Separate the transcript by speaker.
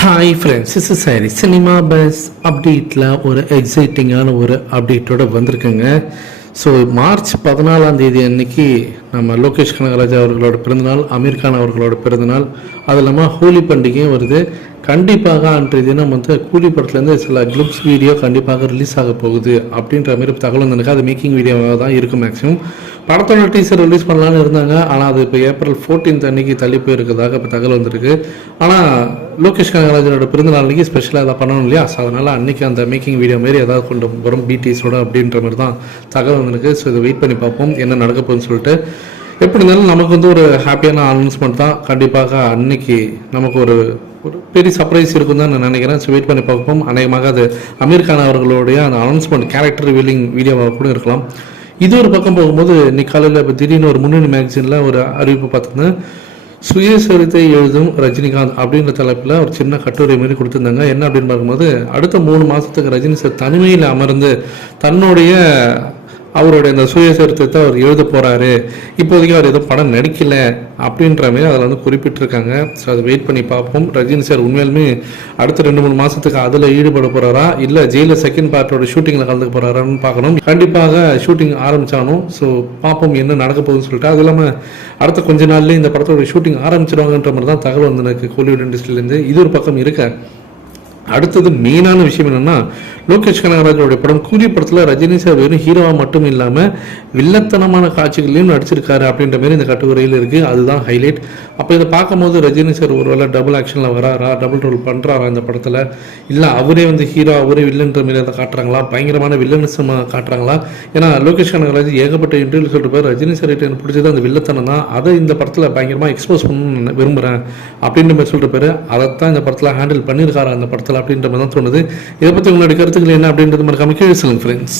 Speaker 1: Hi friends is sorry cinema buzz அப்டேட்டில் ஒரு எக்ஸைட்டிங்கான ஒரு அப்டேட்டோட வந்திருக்குங்க. ஸோ மார்ச் பதினாலாம் தேதி அன்னைக்கு நம்ம லோகேஷ் கனகராஜ் அவர்களோட பிறந்தநாள் அமீர் கான் அவர்களோட பிறந்தநாள் அது இல்லாமல் ஹோலி பண்டிகையும் வருது. கண்டிப்பாக அன்றைய தினம் வந்து கூலி படத்துலேருந்து சில கிளிப்ஸ் வீடியோ கண்டிப்பாக ரிலீஸ் ஆக போகுது அப்படின்ற மாதிரி தகவல் வந்திருக்கு. அது மேக்கிங் வீடியோவாக தான் இருக்கும் மேக்ஸிமம் படத்தோட டீசர் ரிலீஸ் பண்ணலான்னு இருந்தாங்க. ஆனால் அது இப்போ ஏப்ரல் 14th அன்னைக்கு தள்ளி போயிருக்கிறதாக இப்போ தகவல் வந்திருக்கு. ஆனால் லோகேஷ் கனகராஜனோட பிறந்த நாளைக்கு ஸ்பெஷலாக எதாவது பண்ணணும் இல்லையா? ஸோ அதனால் அன்றைக்கி அந்த மேக்கிங் வீடியோ மாதிரி ஏதாவது கொண்டு வரும் பிடிஎஸோட அப்படின்ற மாதிரி தான் தகவல் வந்திருக்கு. ஸோ இதை வெயிட் பண்ணி பார்ப்போம். என்ன நடக்க போகுதுன்னு சொல்லிட்டு. எப்படி இருந்தாலும் நமக்கு வந்து ஒரு ஹாப்பியான அனௌன்ஸ்மெண்ட் தான். கண்டிப்பாக அன்னைக்கு நமக்கு ஒரு ஒரு பெரிய சர்ப்ரைஸ் இருக்கும் தான் நான் நினைக்கிறேன். ஸோ வெயிட் பண்ணி பார்ப்போம். அநேகமாக அது அமீர் கான் அவர்களுடைய அந்த அனௌன்ஸ்மெண்ட் கேரக்டர் வீலிங் வீடியோவாக கூட இருக்கலாம். இது ஒரு பக்கம் போகும்போது இன்னைக்கு காலையில் இப்போ திடீர்னு ஒரு முன்னணி மேகசினில் ஒரு அறிவிப்பு பார்த்துருந்தேன். சுயசரித்தை எழுதும் ரஜினிகாந்த் அப்படின்ற தலைப்பில் ஒரு சின்ன கட்டுரை மாதிரி கொடுத்துருந்தாங்க. என்ன அப்படின்னு பார்க்கும்போது அடுத்த மூணு மாதத்துக்கு ரஜினி சார் தனிமையில் அமர்ந்து தன்னுடைய அவருடைய இந்த சுயசரித்தத்தை அவர் எழுத போகிறாரு இப்போதைக்கு அவர் எதுவும் படம் நடிக்கல அப்படின்ற மாதிரி அதில் வந்து குறிப்பிட்டிருக்காங்க. ஸோ அதை வெயிட் பண்ணி பார்ப்போம். ரஜினி சார் உண்மையிலுமே அடுத்த ரெண்டு மூணு மாதத்துக்கு அதில் ஈடுபட போகிறாரா இல்லை ஜெயிலில் செகண்ட் பார்ட்டோட ஷூட்டிங்கில் கலந்துக்க போகிறாரான்னு பார்க்கணும். கண்டிப்பாக ஷூட்டிங் ஆரம்பித்தானோ ஸோ பார்ப்போம் என்ன நடக்க போகுதுன்னு சொல்லிட்டு. அது இல்லாமல் அடுத்த கொஞ்ச நாள்லேயே இந்த படத்தோட ஷூட்டிங் ஆரம்பிச்சிருவாங்கன்ற மாதிரி தான் தகவல் வந்து எனக்கு கோலிவுட் இண்டஸ்ட்ரியிலேருந்து இது ஒரு பக்கம் இருக்க. அடுத்தது மெயினான விஷயம் என்னென்னா லோகேஷ் கனகராஜோடைய படம் கூலி படத்தில் ரஜினி சார் வெறும் ஹீரோவாக மட்டும் இல்லாமல் வில்லத்தனமான காட்சிகளையும் நடிச்சிருக்காரு அப்படின்ற மாதிரி இந்த கட்டுரையில் இருக்குது அதுதான் ஹைலைட் அப்போ இதை பார்க்கும்போது ரஜினி சார் ஒருவேளை டபுள் ஆக்ஷனில் வராரா டபுள் ரோல் பண்ணுறாரா இந்த படத்தில்? இல்லை அவரே வந்து ஹீரோ அவரே வில்லன்ற மாதிரி அதை காட்டுறாங்களா? பயங்கரமான வில்லனிசமாக காட்டுறாங்களா? ஏன்னா லோகேஷ் கனகராஜ் ஏகப்பட்ட இன்டர்வியூ சொல்லிட்டு போய் ரஜினி சார் எனக்கு பிடிச்சது அந்த வில்லத்தனம் தான். அதை இந்த படத்தில் பயங்கரமாக எக்ஸ்போஸ் பண்ணணும்னு விரும்புகிறேன் அப்படின்ற மாதிரி சொல்லிட்டு போய் அதைத்தான் இந்த படத்தில் ஹேண்டில் பண்ணியிருக்காரு அந்த படத்தில்? அப்படின்ற மாதிரி தான் தோணுது. இதை பற்றி உங்களுடைய கருத்துக்கள் என்ன அப்படின்றது மாதிரி கீழே சொல்லுங்கள் ஃப்ரெண்ட்ஸ்